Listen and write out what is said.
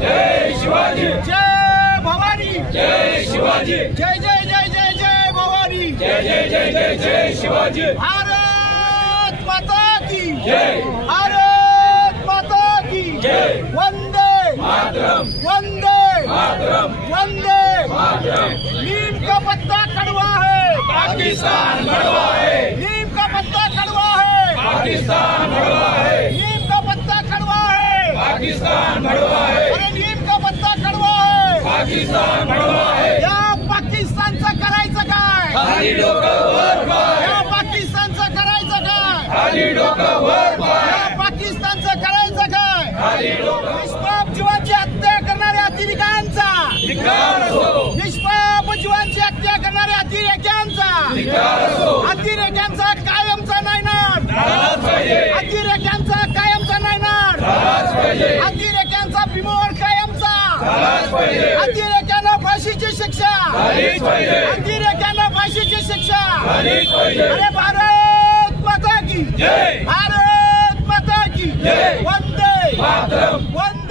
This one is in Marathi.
जय शिवाजी, जय भवानी, जय शिवाजी, जय जय जय जय जय भवानी, जय जय जय जय जय शिवाजी, भारत माता की जय, भारत माता की जय, वंदे मातरम, वंदे मातरम, वंदे मातरम। नीम का पत्ता कड़वा है, पाकिस्तान बड़वा है, नीम का पत्ता कड़वा है, पाकिस्तान बड़वा है, नीम का पत्ता कड़वा है, पाकिस्तान बड़वा है, अरे नीम का पत्ता कड़वा है, पाकिस्तान बड़वा है। या पाकिस्तानचं करायचं काय, खाली डोकं वर पाय, या पाकिस्तानचं करायचं काय, खाली डोकं वर पाय, या पाकिस्तानचं करायचं काय, खाली डोकं निष्पाप जीवाची हत्या करणाऱ्या अतिरेक्यांचा, धिक्कार असो, निष्पाप जीवांची हत्या करणाऱ्या अतिरेक्यांचा, धिक्कार असो, अतिरेक्यांचा कायमचा नायनाट, झालाच पाहिजे, अतिरेक्यांचा कायमचा नायनाट, झालाच पाहिजे, अतिरेक्यांचा बिमोड कायमचा, झालाच पाहिजे, अतिरेक्यांना फाशीची शिक्षा, झालीच पाहिजे, अतिरेक्यांना फाशीची शिक्षा. झालीच पाहिजे. अरे भारत माता की जय, भारत माता की जय. वंदे मातरम, वंदे